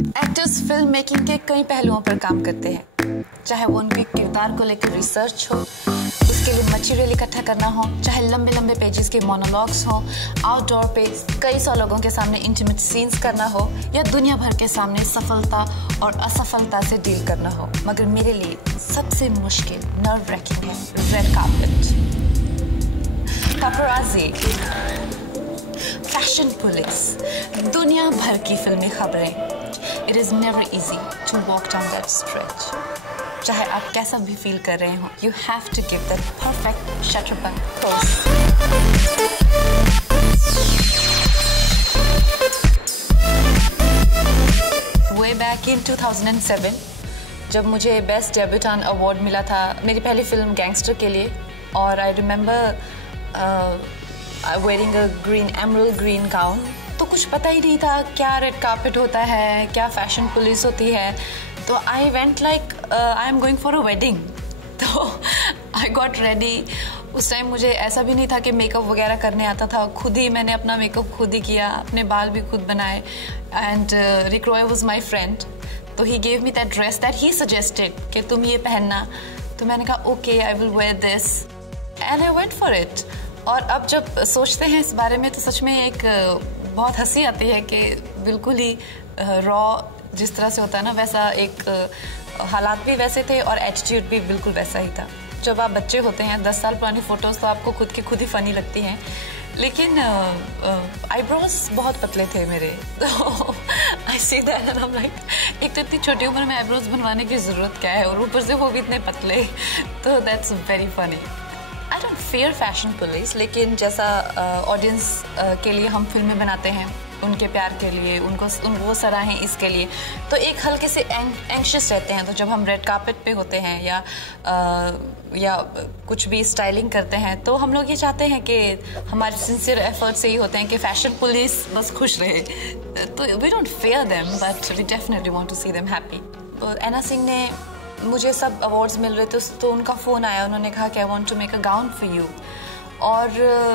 Actors film making के कई पहलुओं पर काम करते हैं, चाहे वो उनके किरदार को लेकर रिसर्च हो, उसके लिए मटेरियल इकट्ठा करना हो, चाहे लंबे लंबे पेजेस के मोनोलॉग्स हो, आउटडोर पे कई सौ लोगों के सामने इंटीमेट सीन्स करना हो, या दुनिया भर के सामने सफलता और असफलता से डील करना हो। मगर मेरे लिए सबसे मुश्किल नर्व रैकिंग है red carpet, paparazzi, fashion police, दुनिया भर की फिल्मी खबरें। It is never easy to walk down that stretch. चाहे आप कैसा भी फील कर रहे हो, you have to give that perfect shutter button pose. Way back in 2007, जब मुझे बेस्ट डेब्यूटेंट अवार्ड मिला था मेरी पहली फिल्म गैंगस्टर के लिए, और I remember wearing a emerald green gown, तो कुछ पता ही नहीं था क्या रेड कार्पेट होता है, क्या फैशन पुलिस होती है। तो I went like I am going for a wedding, तो आई गॉट रेडी। उस टाइम मुझे ऐसा भी नहीं था कि मेकअप वगैरह करने आता था, खुद ही मैंने अपना मेकअप खुद ही किया, अपने बाल भी खुद बनाए। And Rick Roy was my friend, तो he gave me that dress that he suggested कि तुम ये पहनना। तो मैंने कहा okay, I will wear this, and I went for it. और अब जब सोचते हैं इस बारे में तो सच में एक बहुत हंसी आती है कि बिल्कुल ही रॉ जिस तरह से होता है ना, वैसा एक हालात भी वैसे थे और एटीट्यूड भी बिल्कुल वैसा ही था। जब आप बच्चे होते हैं, 10 साल पुरानी फ़ोटोज़ तो आपको खुद ही फ़नी लगती हैं, लेकिन आईब्रोज बहुत पतले थे मेरे, तो I see that and I am like एक तो इतनी छोटी उम्र में आईब्रोज बनवाने की ज़रूरत क्या है, और ऊपर से वो भी इतने पतले, तो that's very funny. I don't fear fashion police, लेकिन जैसा ऑडियंस के लिए हम फिल्में बनाते हैं, उनके प्यार के लिए, वो सराहें इसके लिए, तो एक हल्के से एंग्शियस रहते हैं। तो जब हम रेड कार्पेट पे होते हैं या कुछ भी स्टाइलिंग करते हैं, तो हम लोग ये चाहते हैं कि हमारे सिंसियर एफर्ट से ही होते हैं कि फैशन पुलिस बस खुश रहे। तो we don't fear them, but we definitely want to see them happy. तो ऐना सिंह ने, मुझे सब अवार्ड्स मिल रहे थे, तो उनका फ़ोन आया, उन्होंने कहा कि I want to make a gown for you. और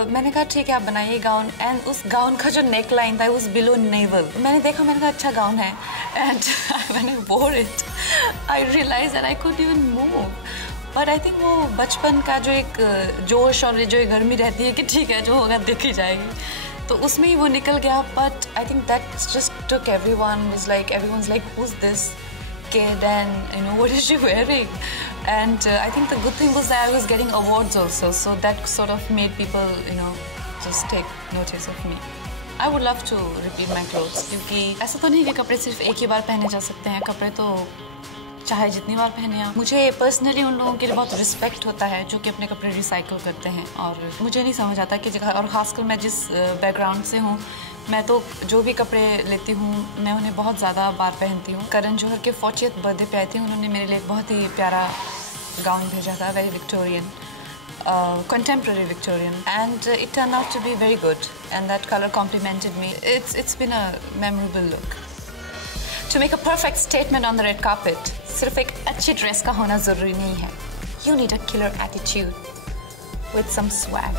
मैंने कहा ठीक है, आप बनाइए गाउन। एंड उस गाउन का जो नेक लाइन था उस बिलो नेवल, मैंने देखा, मैंने कहा अच्छा गाउन है, एंड मैंने wore it, I realize that I could even move. But I think वो बचपन का जो एक जोश और जो एक गर्मी रहती है कि ठीक है जो होगा देखी जाएगी, तो उसमें ही वो निकल गया। But I think that just took everyone's like who's this kid, and you know, what is she wearing? And I think the good thing was that I was getting awards also, so that sort of made people, you know, just take notice of me. I would love to repeat my clothes, क्योंकि ऐसा तो नहीं कि कपड़े सिर्फ एक ही बार पहने जा सकते हैं, कपड़े तो चाहे जितनी बार पहने आप। मुझे पर्सनली उन लोगों के लिए बहुत रिस्पेक्ट होता है जो कि अपने कपड़े रिसाइकिल करते हैं, और मुझे नहीं समझ आता कि और ख़ासकर मैं जिस बैकग्राउंड से हूँ, मैं तो जो भी कपड़े लेती हूँ मैं उन्हें बहुत ज़्यादा बार पहनती हूँ। करण जौहर के 40th बर्थडे पे आई थी, उन्होंने मेरे लिए एक बहुत ही प्यारा गाउन भेजा था, very Victorian, contemporary Victorian, and it turned out to be very good, and that color complimented me. It's been a memorable look. To make a perfect statement on the red carpet, सिर्फ एक अच्छी dress का होना ज़रूरी नहीं है. You need a killer attitude with some swag.